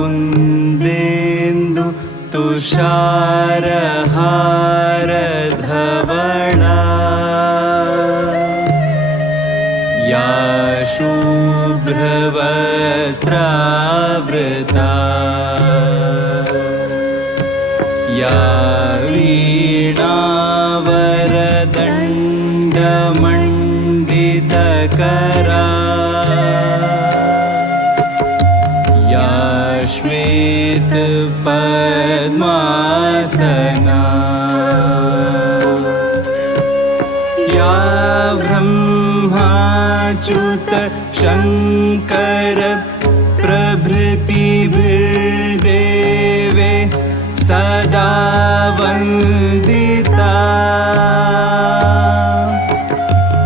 कुन्देन्दु तुषारहारधवला या शुभ्रवस्त्रावृता या वीणावरदण्डमण्डितकरा या श्वेतपद्मासना या ब्रह्माच्युत शङ्कर प्रभृतिभिर्देवे सदा वन्दिता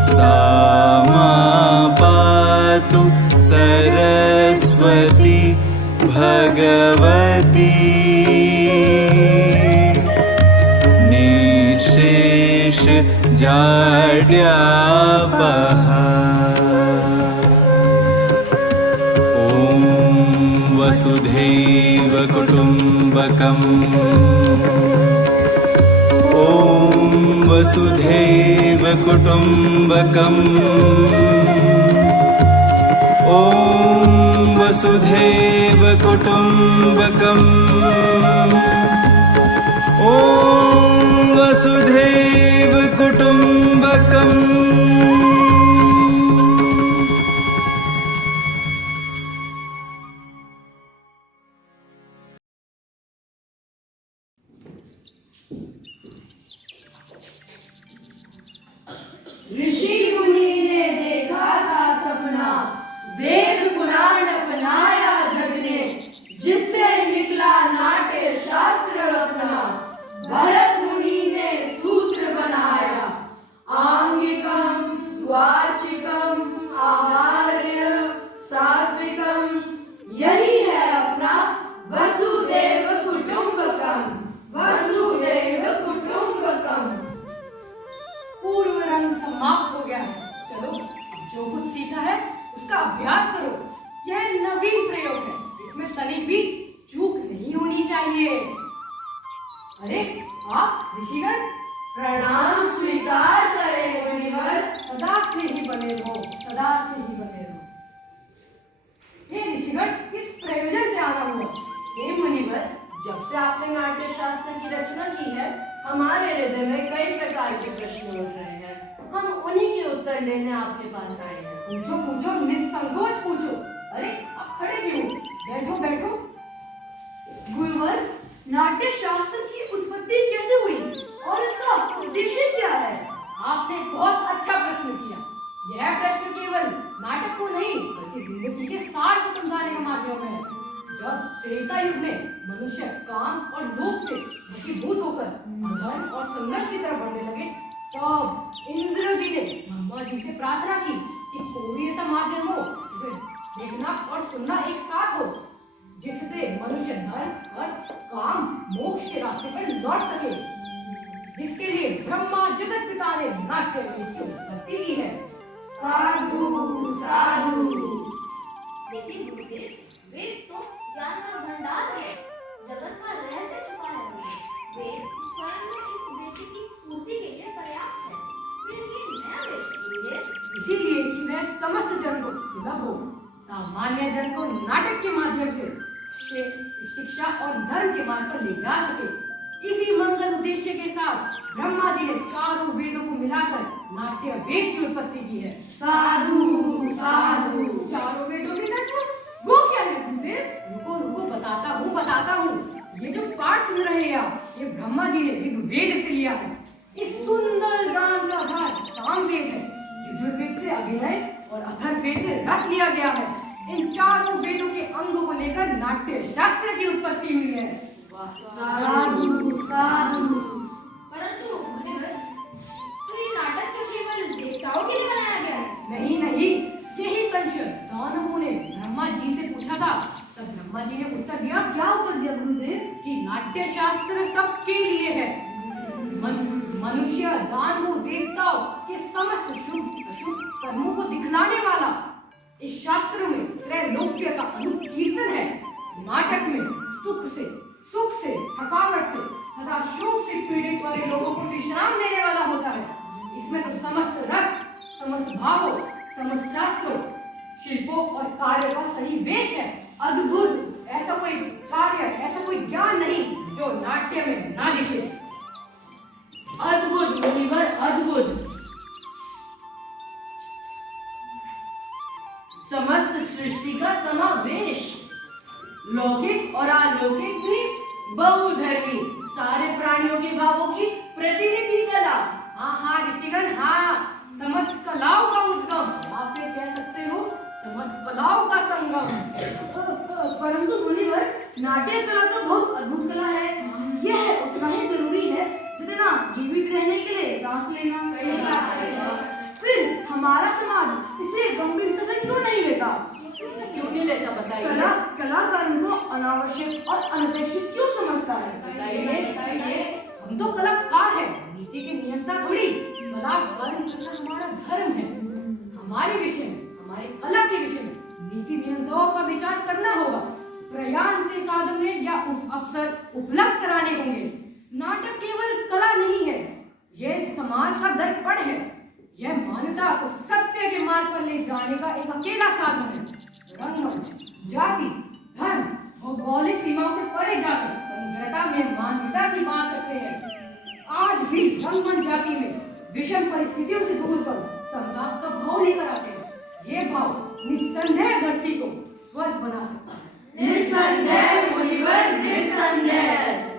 सा मा पातु सरस्वती भगवती निःशेष जाड्यापहा। ॐ वसुधैव कुटुम्बकम् ॐ वसुधैव कुटुम्बकम् ॐ वसुधैव कुटुम्बकम् ॐ वसुधैव कुटुम्बकम्। ऋषि मुनि ने देखा था सपना, वेद पुराण अपनाया जग ने, जिससे निकला नाट्य शास्त्र अपना। भरत मुनि ने सूत्र बनाया, आंगिकम वाचिकम आहार्य सात्विकम, यही है अपना वसुदेव कुटुम्बकम। वसुदेव कुटुम्बकम। पूर्व रंग समाप्त हो गया है। चलो जो कुछ सीखा है उसका अभ्यास करो। यह नवीन प्रयोग है, इसमें तनिक भी चूक नहीं होनी चाहिए। अरे आप ऋषिगण, प्रणाम स्वीकार करें मुनिवर। सदा स्नेही बने रहो, सदा स्नेही बने रहो। ये ऋषिगण किस प्रयोजन से आना हुआ? हे मुनिवर, जब से आपने नाट्य शास्त्र की रचना की है, हमारे हृदय में कई प्रकार के प्रश्न उठ रहे हैं। हम उन्हीं के उत्तर लेने आपके पास आए हैं। पूछो पूछो, निसंकोच पूछो। अरे आप खड़े क्यों? बैठो बैठो। गुरुवर, नाट्य शास्त्र की उत्पत्ति कैसे हुई और इसका उद्देश्य क्या है? आपने बहुत अच्छा प्रश्न किया। यह प्रश्न केवल नाटक को नहीं बल्कि जिंदगी के सार को समझाने का माध्यम है। जब त्रेता युग में मनुष्य काम और लोभ से वशीभूत होकर अधर्म और संघर्ष की तरफ बढ़ने लगे, तब इंद्र जी ने ब्रह्मा जी से प्रार्थना की कि कोई ऐसा माध्यम हो जिसमें देखना और सुनना एक साथ हो, जिससे मनुष्य धर्म और काम मोक्ष के रास्ते पर लौट सके। जिसके लिए ब्रह्मा जगत पिता ने नाट्य वेद की उत्पत्ति की है। साधु साधु। लेकिन गुरुदेव, वेद तो ज्ञान का भंडार है, जगत का रहस्य छुपा है उनमें। वेद स्वयं में इस उद्देश्य की पूर्ति के लिए पर्याप्त है, फिर ये नया वेद गुरुदेव। इसीलिए कि वह समस्त जन को सुलभ हो, सामान्य जन को नाटक के माध्यम से शिक्षा और धर्म के मार्ग पर ले जा सके। इसी मंगल उद्देश्य के साथ ब्रह्मा जी ने चारों वेदों को मिलाकर नाट्य वेद की उत्पत्ति की है। साधु साधु। चारों वेदों के तत्व वो क्या है गुरुदेव? रुको रुको, बताता हूँ। ये जो पाठ सुन रहे हैं आप, ये ब्रह्मा जी ने ऋग्वेद से लिया है। इस सुंदर गान का आधार सामवेद है। यजुर्वेद से अभिनय और अथर्ववेद से रस लिया गया है। इन चारों वेदों के अंगों को लेकर नाट्य शास्त्र की उत्पत्ति हुई है। साधु साधु। परंतु मुनिवर, तो ये नाटक तो केवल देवताओं के लिए बनाया गया है? नहीं, यही संशय दानवों ने ब्रह्मा जी से पूछा था। तब ब्रह्मा जी ने उत्तर दिया। क्या उत्तर दिया गुरुदेव? कि नाट्य शास्त्र सबके लिए है। मनुष्य, दानवों, देवताओं के समस्त शुभ अशुभ कर्मों को दिखलाने वाला इस शास्त्र में त्रैलोक्य का अनुकीर्तन है। नाटक में सुख से, थकावट से तथा शोक से पीड़ित वाले लोगों को विश्राम देने वाला होता है। इसमें तो समस्त रस, समस्त भावों, समस्त शास्त्रों, शिल्पों और कार्यों का सही वेश है। अद्भुत! ऐसा कोई कार्य, ऐसा कोई ज्ञान नहीं जो नाट्य में ना दिखे। अद्भुत मुनिवर, अद्भुत। समस्त सृष्टि का समावेश, लौकिक और अलौकिक भी, बहुधर्मी, सारे प्राणियों के भावों की प्रतिनिधि कला। हाँ ऋषिगण, हाँ, समस्त कलाओं का उद्गम, आप ये कह सकते हो समस्त कलाओं का संगम। परंतु मुनिवर, नाट्य कला तो बहुत अद्भुत कला है। यह उतना ही जरूरी है जितना जीवित रहने के लिए सांस लेना। सही बात। फिर हमारा समाज इसे गंभीरता से क्यों नहीं लेता? क्यों नहीं लेता बताइए? कलाकारों को अनावश्यक और अनपेक्षित क्यों समझता है? बताइए। हम तो कलाकार हैं, नीति के नियंता थोड़ी। कला कर्म करना हमारा धर्म है। हमारे विषय में, हमारे कला के विषय में नीति नियंताओं का विचार करना होगा। प्रयास से साधन या अवसर उपलब्ध कराने होंगे। नाटक केवल कला नहीं है, यह समाज का दर्पण है। यह मानवता को सत्य के मार्ग पर ले जाने का एक अकेला साधन है। रंगमंच जाति, धर्म, भौगोलिक सीमाओं से परे जाकर समग्रता में मानवता की बात करते हैं। आज भी रंगमंच जाति में विषम परिस्थितियों से दूर कर समता का भाव लेकर आते हैं। ये भाव निस्संदेह धरती को स्वर्ग बना सकता है। निस्संदेह मुनिवर, निस्संदेह।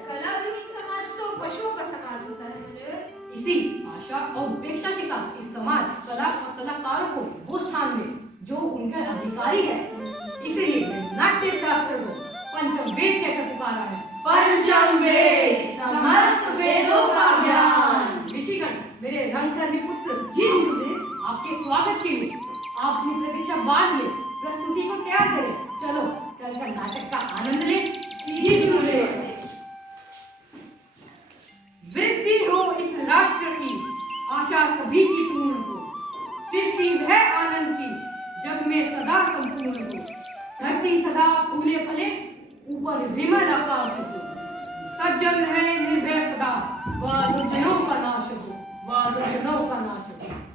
कलाविहीन समाज तो पशुओं का समाज होता है मुनिवर। इसी आशा और उपेक्षा के साथ इस समाज, कला और कलाकारों को वो स्थान दे जो उनका अधिकारी है। इसलिए नाट्य शास्त्र को पंचम वेद कहकर पुकारा है। पंचम वेद, समस्त वेदों का ज्ञान। ऋषिगण, मेरे रंगकर्मी पुत्र जी गुरुदेव, आपके स्वागत के लिए आप अपनी प्रतीक्षा बांध ले, प्रस्तुति को तैयार करें। चलो चलकर नाटक का आनंद ले। जी गुरुदेव। वृद्धि हो इस राष्ट्र की, आशा सभी की पूर्ण हो। सृष्टि वह आनंद की, जग में सदा संपूर्ण हो। धरती सदा फूले फले, ऊपर विमल आकाश हो। सज्जन है निर्भय सदा, वह दुर्जनों का नाश हो, वह दुर्जनों का नाश हो।